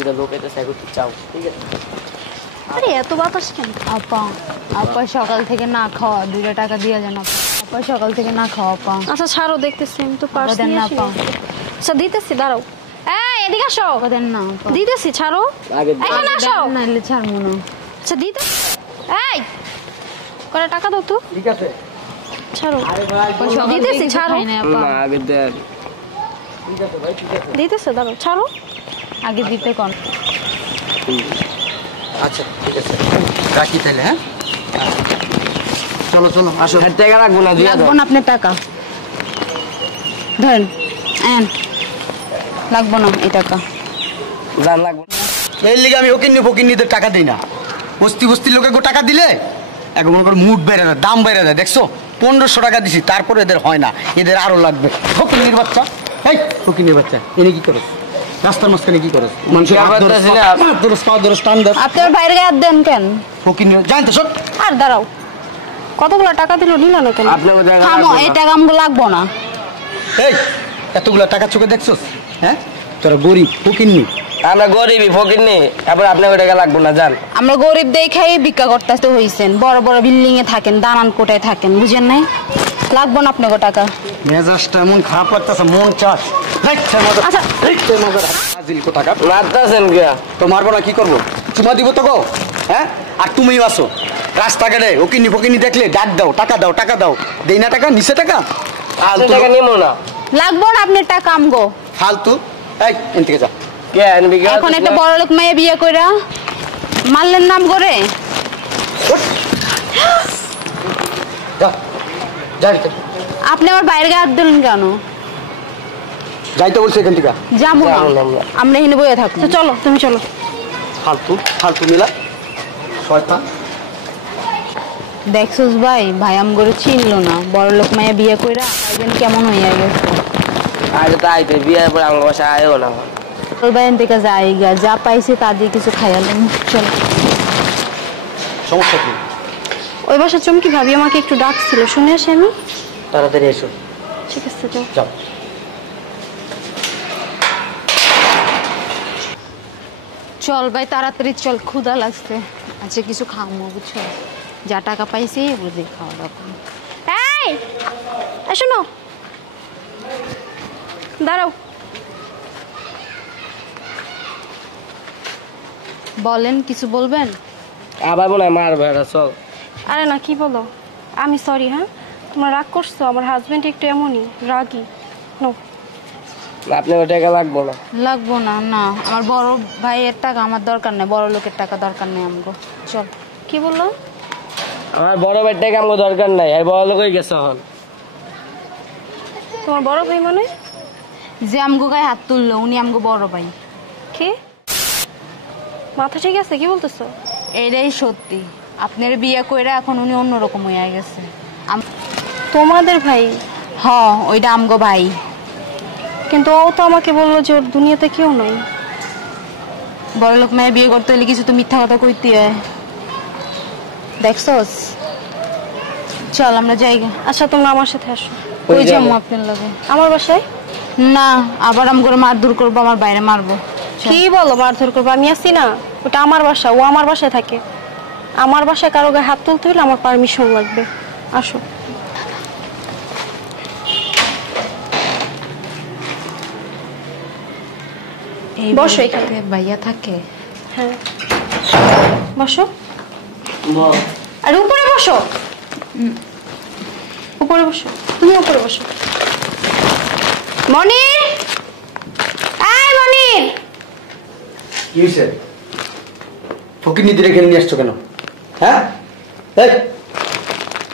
দুইটা লোক এতে সাইকেল চাও, ঠিক আছে? আরে এত বাতাস কেন? আপা আপা সকাল থেকে না খাওয়া, 2 টাকা দিয়ে যান আপা। আপা সকাল থেকে না খাওয়া আপা। আচ্ছা ছাড়ো, দেখতেছি আমি তো পার্স দেন নিয়ে না আসি। আপা। আচ্ছা দিতেছি, দাঁড়াও। এই এদিকে আসো। দেন না আপা। দিতেছি, ছাড়ো। আগে এখানে আসো। নাইলে ছাড়বো না। আচ্ছা দিতে, এই কটা টাকা দাও তো। ঠিক আছে, ছাড়ো। সকাল থেকে দিতেছি, কিছু ছাড়ো। খাই নাই আপা। আগে দেন। ঠিক আছে ভাই, ঠিক আছে। দিতেছে, দাঁড়াও, ছাড়ো। আগে দিতে কোন। আচ্ছা ঠিক আছে, রাখি তাহলে। হ্যাঁ চলো চলো আসো। টাকা রাখবো না, দিয়ে দাও। লাগবো না আপনার টাকা, ধরেন এন। লাগবো না এই টাকা। জান লাগবো না। এই লিগে আমি ফকিন্নিদের টাকা দিই না। বস্তি বস্তির লোকে টাকা দিলে এখন মনে করো মুড বেড়ে না, দাম বেড়ে যায়। দেখছো 1500 টাকা দিছি, তারপরে এদের হয় না, এদের আরো লাগবে। ফকিন্নির বাচ্চা, এই ফকিন্নির বাচ্চা এনে কি করো? রাস্তার মাঝখানে কি করো? মানুষের আপনার বাইরে হাত দেন কেন? ফকিন্নি জানতো সব। আর দাঁড়াও, কতগুলো টাকা দিল, নিল না কেন? আপনাকে টাকা থামো, রাখবো এই না। টাকা আমাকে লাগবো না। এই এতগুলা টাকা চোখে দেখছো? হ্যাঁ তোরা গরিব ফকিন্নি। আমরা গরিবই ফকিরনি, তারপর আপনাকে টাকা লাগবো না, জান। আমরা গরিব দেখাই ভিক্ষা করতে হইছেন, বড় বড় বিল্ডিং এ থাকেন, দানান কোটায় থাকেন, বুঝেন নাই? লাগবো না আপনাকে টাকা। মেজাজটা এমন খারাপ লাগতেছে, মন চাস। আচ্ছা মারতেছেন কে? তো মারবো না, কি করবো? চুমা দিব তো গো। হ্যাঁ আর তুমিও আসো রাস্তাঘাটে ওকিনি ফকিনি দেখলে ডাক দাও, টাকা দাও, টাকা দাও। দেই না টাকা, নিচে টাকা। আপনি টাকা নিবো না। লাগবো না আপনার টাকা আমগো। ফালতু। এই এন থেকে যা। কে আনবি? এখন একটা বড় লোক মেয়ে বিয়ে কইরা মারলেন নাম করে। যা যা ভিতরে। আপনি আমার বাইরে হাত দিলেন কেন? যাইতে বলছি এখান থেকে। যাবো না, যাবো না আমরা। আমরা এখানে বইয়ে থাকবো। তো চলো, তুমি চলো। ফালতু ফালতু মিলা শয়তান। দেখছস ভাই, ভাই আমগরে চিনলো না, বড় লোক মেয়ে বিয়ে কইরা ভাইবেন কেমন হইয়া গেছে। আজ তো আইতে বিয়ের পর আমার বাসায় আয়ও না। ওর বাইন থেকে যাই গা, যা পাইছে তা দিয়ে কিছু খাইয়ালেন। চলো। সমস্যা কি? ওই বাসা চুমকি ভাবি আমাকে একটু ডাকছিল, শুনে আসি আমি। তাড়াতাড়ি এসো। ঠিক আছে, যাও। যাও। চল ভাই তাড়াতাড়ি চল, ক্ষুধা লাগছে। আচ্ছা কিছু খামো, বুঝছো? যা টাকা পাইছি বুঝি খাওয়া দাওয়া করবো। এই শোনো, দাঁড়াও। বলেন, কিছু বলবেন? আবার মনে হয় মারবে এটা, চল। আরে না, কি বলো? আমি সরি। হ্যাঁ, তোমরা রাগ করছো, আমার হাজবেন্ড একটু এমনই রাগী। নো, আপনাকে টাকা লাগবো না। লাগবো না, না আমার বড় ভাইয়ের টাকা আমার দরকার নেই, বড় লোকের টাকা দরকার নেই আমগো। চল। কি বললো? আমার বড় ভাইয়ের টাকা আমার দরকার নাই, আর বড় লোক হয়ে গেছে এখন। তোমার বড় ভাই মানে? যে আমগো গায়ে হাত তুললো উনি আমগো বড় ভাই। কি মাথা ঠিক আছে? কি বলতেছো? এটাই সত্যি, আপনার বিয়ে কইরা এখন উনি অন্যরকম হয়ে গেছে। তোমাদের ভাই? হ, ওইটা আমগো ভাই। কিন্তু ও তো আমাকে বললো যে ওর দুনিয়াতে কেউ নাই। বড় লোক মেয়ে বিয়ে করতে হলে কিছু তো মিথ্যা কথা কইতে হয়, দেখছস? চল আমরা যাই। আচ্ছা তোমরা আমার সাথে আসো। ওই যাবো আপনার লগে। আমার বাসায়? না, আবার আমগো মারধর করবো, আমার বাইরে মারবো। কি বলো মারধর করবো? আমি আসি না, ওটা আমার বাসা, ও আমার বাসায় থাকে। আমার বাসায় কারো গায়ে হাত তুলতে হলে আমার পারমিশন লাগবে। আসো। বসো এখানে। ভাইয়া থাকে? হ্যাঁ বসো। আর উপরে বসো, উপরে বসো, তুমি উপরে বসো। মনির, এই মনির। কি হয়েছে? ফকিন্নিদের এখানে নিয়ে আসছো কেন? হ্যাঁ এই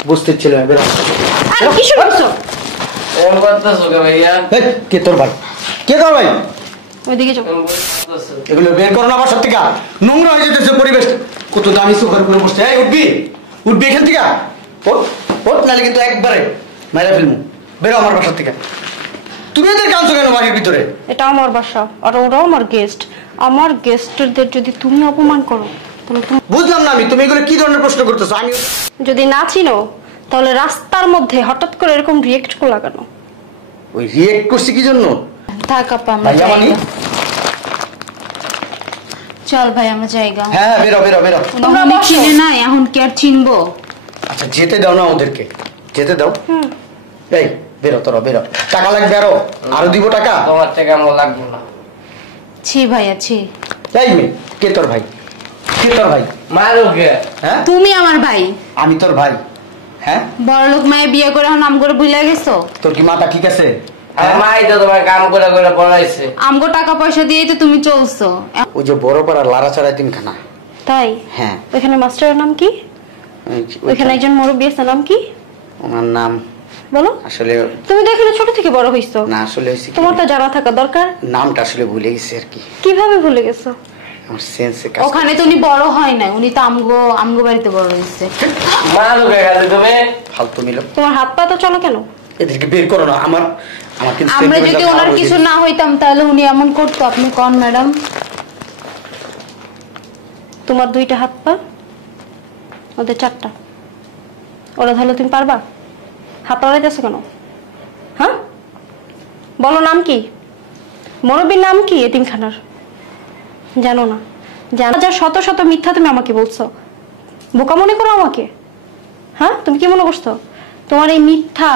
বুঝতে ছিল না। বেরো। আর কি শুরু করছো? এরকম করতেছো কে ভাইয়া? এই, কে তোর ভাই? কে তোর ভাই? ওইদিকে যাও। এরকম করতেছো? এগুলো বের করো না আমার সত্যি কা। নোংরা হয়ে যেতেছে পরিবেশ। কত দামি সোফার উপরে বসছে। এই উঠবি, উঠবি এখান থেকে। ওঠ ওঠ, নাহলে কিন্তু একবারে মাইরা ফেলবো। বেরো আমার বাসার থেকে। তুমি এদের কাঁদছো কেন বাড়ির ভিতরে? এটা আমার বাসা, আর ওরাও আমার গেস্ট। আমার গেস্টদের যদি তুমি অপমান করো তাহলে তুমি। বুঝলাম না আমি, তুমি এগুলো কি ধরনের প্রশ্ন করতেছো? আমি যদি না চিনো তাহলে রাস্তার মধ্যে হঠাৎ করে এরকম রিয়েক্ট করলা কেন? ওই রিয়েক্ট করছি কি জন্য? থাক আপা, আমরা ভাইয়া যাই। মানি চল ভাই আমরা জায়গা হ্যাঁ হ্যাঁ, বেরো বেরো বেরো। তোমরা তখন বসো। চিনে না এখন কি আর চিনবো? আচ্ছা যেতে দাও না ওদেরকে, যেতে দাও। এই বেরো তোরা বেরো। টাকা লাগবে আরো? আরো দিব টাকা? তোমার থেকে আমার লাগবে না। ছি ভাইয়া ছি। এই মেয়ে, কে তোর ভাই? কে তোর ভাই? মারো কে? হ্যাঁ তুমি আমার ভাই, আমি তোর ভাই? হ্যাঁ বড়লোক মায়ে বিয়ে করে এখন নাম করে ভুলে গেছো? তোর কি মাথা ঠিক আছে? আর মাই তো তোমার কাম করে করে পড়াইছে। আমগো টাকা পয়সা দিয়েই তো তুমি চলছো। ওই যে বড় পাড়া লাড়াচাড়া তিনখানা। তাই? হ্যাঁ ওইখানে মাস্টারের নাম কি? ওইখানে একজন মুরব্বী আছে, নাম কি ওনার নাম বলো? আসলে তুমি তো এখানে ছোট থেকে বড় হইছো, না, আসলে হয়েছে কি, তোমার তো জানা থাকা দরকার। নামটা আসলে ভুলে গেছি আর কি, কিভাবে ভুলে গেছো? আমার সেন্সে কাজ ওখানে তো উনি বড় হয় না, উনি তো আমগো বাড়িতে বড় হয়েছে। মারো কে খালি তুমি? ফালতু মিলো। তোমার হাত পা তো চলো কেন? এদেরকে বের করো না। আমার আমার কিন্তু আমরা sentimental যদি ওনার খারাপ কিছু হয়ে না হইতাম তাহলে উনি এমন করতো? আপনি কোন ম্যাডাম? তোমার দুইটা হাত পা, ওদের চারটা, ওরা ধরলে তুমি পারবা? হাত লড়াইতেছো কেন? হ্যাঁ বলো, নাম কি? মুরব্বীর নাম কি এতিমখানার? জানো না? জানো? যা শত শত মিথ্যা তুমি আমাকে বলছো, বোকা মনে করো আমাকে? হ্যাঁ তুমি কি মনে করছো তোমার এই মিথ্যা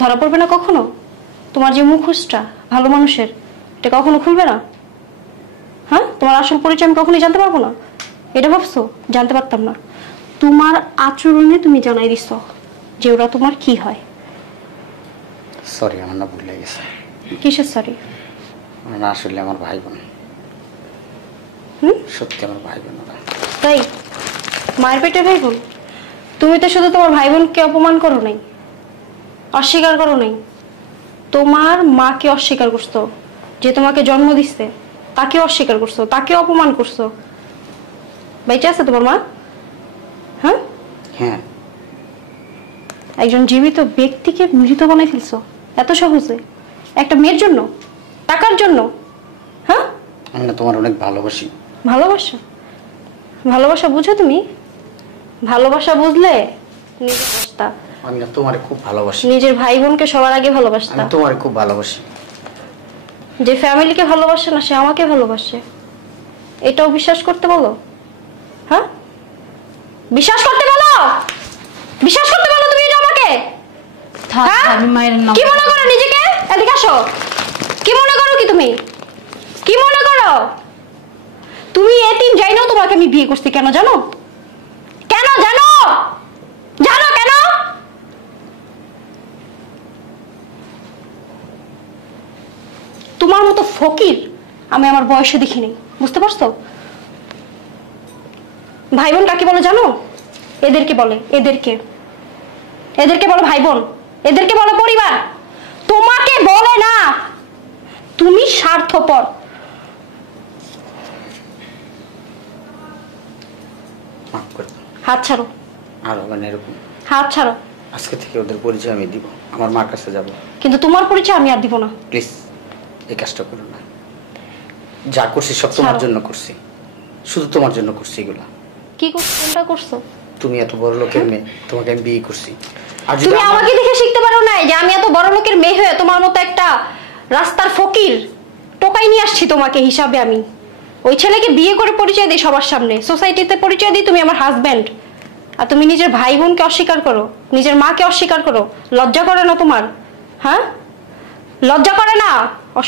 ধরা পড়বে না কখনো? তোমার যে মুখোশটা ভালো মানুষের, এটা কখনো খুলবে না? হ্যাঁ তোমার আসল পরিচয় আমি কখনোই জানতে পারবো না, এটা ভাবছো? জানতে পারতাম না। তোমার আচরণে তুমি জানাই দিছ যে ওরা তোমার কি হয়। সরি, আমার না ভুলে গেছে। কিসের সরি? না আসলে আমার ভাই বোন, হুম সত্যি আমার ভাই বোন ওরা। তাই? মায়ের পেটে ভাই বোন? তুমি তো শুধু তোমার ভাই বোনকে অপমান করো নাই, অস্বীকার করো নাই, তোমার মাকে অস্বীকার করছো, যে তোমাকে জন্ম দিচ্ছে তাকে অস্বীকার করছো, তাকে অপমান করছো। বেঁচে আছে তোমার মা? হ্যাঁ হ্যাঁ একজন জীবিত ব্যক্তিকে মৃত বানাই ফেলছো এত সহজে, একটা মেয়ের জন্য, টাকার জন্য? হ্যাঁ আমি না তোমার অনেক ভালোবাসি। ভালোবাসা? ভালোবাসা বুঝো তুমি? ভালোবাসা বুঝলে নিজের অবস্থা, আমি না তোমারে খুব ভালোবাসি। নিজের ভাই বোনকে সবার আগে আমি ভালোবাসতা। তোমারে খুব ভালোবাসি। যে ফ্যামিলিকে ভালোবাসে না সে আমাকে ভালোবাসে, এটাও বিশ্বাস করতে বলো? হ্যাঁ বিশ্বাস করতে বলো, বিশ্বাস করতে বলো তুমি এটা আমাকে? থাক, হ্যাঁ? আমি মায়ের নাম। কি মনে করো নিজেকে? এদিকে আসো। কি মনে করো কি তুমি? কি মনে করো তুমি? এতিম যাইনাও তোমাকে আমি বিয়ে করছি কেন জানো? কেন জানো? জানো কেন? তোমার মতো ফকির আমি আমার বয়সে দেখিনি, বুঝতে পারছো? ভাই বোন কাকে বলে জানো? এদেরকে বলে, এদেরকে এদেরকে বলো ভাই বোন, এদেরকে বলো পরিবার, তোমাকে বলে না। তুমি স্বার্থপর। মাফ করে দাও। হাত ছাড়ো, আর হবে না এরকম। হাত ছাড়ো। আজকে থেকে ওদের পরিচয় আমি দিব, আমার মার কাছে যাব। কিন্তু তোমার পরিচয় আমি আর দিব না। প্লিজ এই কাজটা করো না। যা করছি সব তোমার ছাড়ো। জন্য করছি, শুধু তোমার জন্য করছি এগুলা। কি করছো? কোনটা করছো? তুমি এত বড় লোকের মেয়ে, তোমাকে আমি বিয়ে করছি। আর যদি তুমি আমাকে দেখে শিখতে পারো না যে আমি এত বড় লোকের মেয়ে হয়ে তোমার মতো একটা রাস্তার ফকির টোকাই নিয়ে আসছি তোমাকে হিসাবে? আমি ওই ছেলেকে বিয়ে করে পরিচয় দিই সবার সামনে, সোসাইটিতে পরিচয় দিই তুমি আমার হাজব্যান্ড, আর তুমি নিজের ভাই বোনকে অস্বীকার করো, নিজের মাকে অস্বীকার করো। লজ্জা করে না তোমার? হ্যাঁ লজ্জা করে না?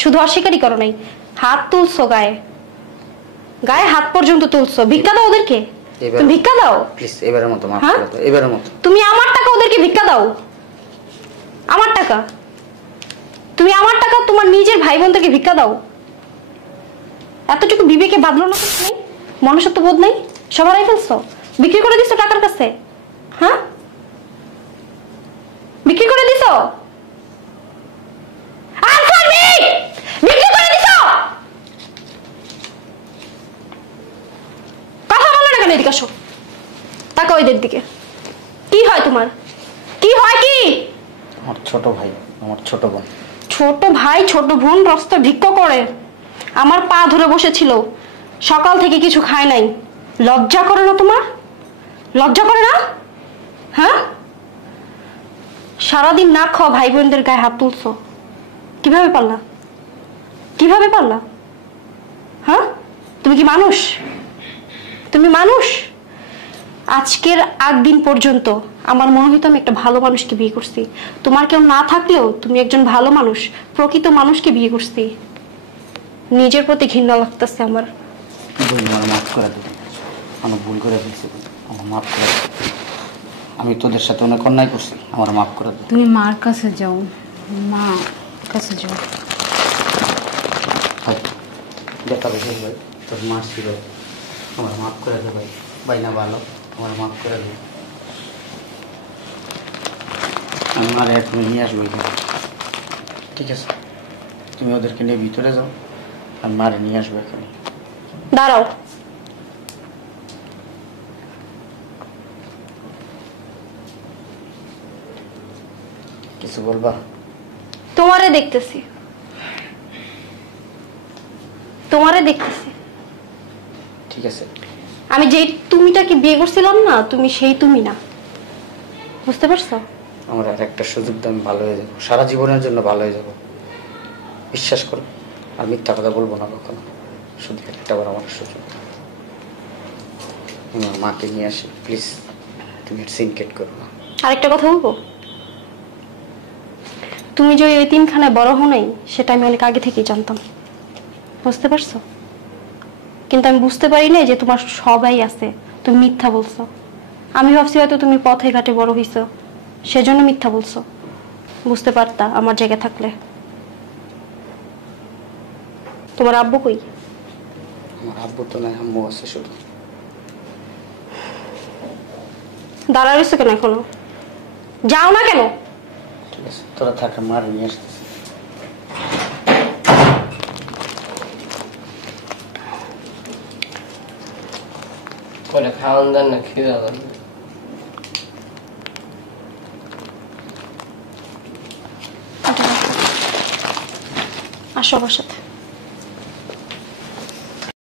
শুধু অস্বীকারই করো নাই, হাত তুলছো গায়ে, গায়ে হাত পর্যন্ত তুলছো। ভিক্ষা দাও ওদেরকে, তুমি ভিক্ষা দাও। প্লিজ এবারের মতো মাফ হ্যাঁ? করে দাও, এবারের মতো। তুমি আমার টাকা ওদেরকে ভিক্ষা দাও, আমার টাকা। তুমি আমার টাকা তোমার নিজের ভাই বোনদেরকে ভিক্ষা দাও। এতটুকু বিবেকে বাঁধলো না? তুমি মনুষ্যত্ব বোধ নাই? সবাই ফেলছো, বিক্রি করে দিছো টাকার কাছে। হ্যাঁ বিক্রি করে দিছো, বিক্রি করে দিছো। কথা বলো না কেন? এদিকে আসো, তাকাও এদের দিকে। কি হয় তোমার? কি হয়? কি? আমার ছোট ভাই, আমার ছোট বোন। ছোট ভাই ছোট বোন রাস্তা ভিক্ষা করে, আমার পা ধরে বসেছিল, সকাল থেকে কিছু খায় নাই। লজ্জা করে না তোমার? লজ্জা করে না? হ্যাঁ সারাদিন না খাওয়া ভাই বোনদের গায়ে হাত তুলছো, কিভাবে পারলা? কিভাবে পারলা? হ্যাঁ তুমি কি মানুষ? তুমি মানুষ? আজকের আগ দিন পর্যন্ত আমার মনে হইতো আমি একটা ভালো মানুষকে বিয়ে করছি। তোমার কেউ না থাকলেও তুমি একজন ভালো মানুষ, প্রকৃত মানুষকে বিয়ে করছি। নিজের প্রতি ঘৃণা লাগতেছে আমার। আমার মাফ করে দিই, আমার ভুল করে ফেলছি, আমার মাফ করে দিই। আমি তোদের সাথে অনেক অন্যায় করছি, আমার মাফ করে দিই। তুমি মার কাছে যাও, মা কাছে যাও। ভাই দেখা বেশি ভাই, তোর মা ছিল, আমার মাফ করে দে ভাই। ভাই না ভালো, আমার মাফ করে দে। আমি মারে এখন নিয়ে আসবো এখানে, ঠিক আছে? তুমি ওদেরকে নিয়ে ভিতরে যাও, আমি মারে নিয়ে আসবো এখানে। দাঁড়াও। কিছু বলবা? তোমারে দেখতেছি, তোমারে দেখতেছি। ঠিক আছে। আমি যেই তুমিটাকে বিয়ে করছিলাম না, তুমি সেই তুমি না, বুঝতে পারছো? আমার আর একটা সুযোগ দাম ভালো হয়ে যাবো, সারা জীবনের জন্য ভালো হয়ে যাবো, বিশ্বাস করো। আর মিথ্যা কথা বলবো না কখনো, শুধু একটা বার আমার সুযোগ। আমার মাকে নিয়ে আসি প্লিজ, তুমি সিনকেট করো না। আরেকটা কথা বলবো, তুমি যে ওই এতিমখানায় বড় হও নাই, সেটা আমি অনেক আগে থেকেই জানতাম, বুঝতে পারছো? কিন্তু আমি বুঝতে পারি না যে তোমার সবাই আছে, তুমি মিথ্যা বলছো। আমি ভাবছি হয়তো তুমি পথে ঘাটে বড় হইছো, সেজন্য মিথ্যা বলছো। বুঝতে পারতা আমার জায়গায় থাকলে। তোমার আব্বু কই? আমার আব্বু তো নাই, আম্মু আছে শুধু। দাঁড়া রইছো কেন এখনো? যাও না কেন? ঠিক আছে, তোরা থাকা, মার নিয়ে আসতেছি। বলে খাওয়ান দেন না, খিদা দেন। আসো আমার সাথে।